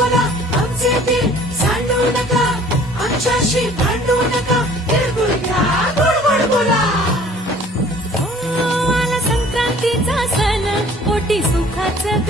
बोला आमचे ते सांडू नका, आमच्याशी भांडू नका, तिळगुळ घ्या गोड गोड बोला. आला संक्रांतीचा सण, पोटी सुखाचं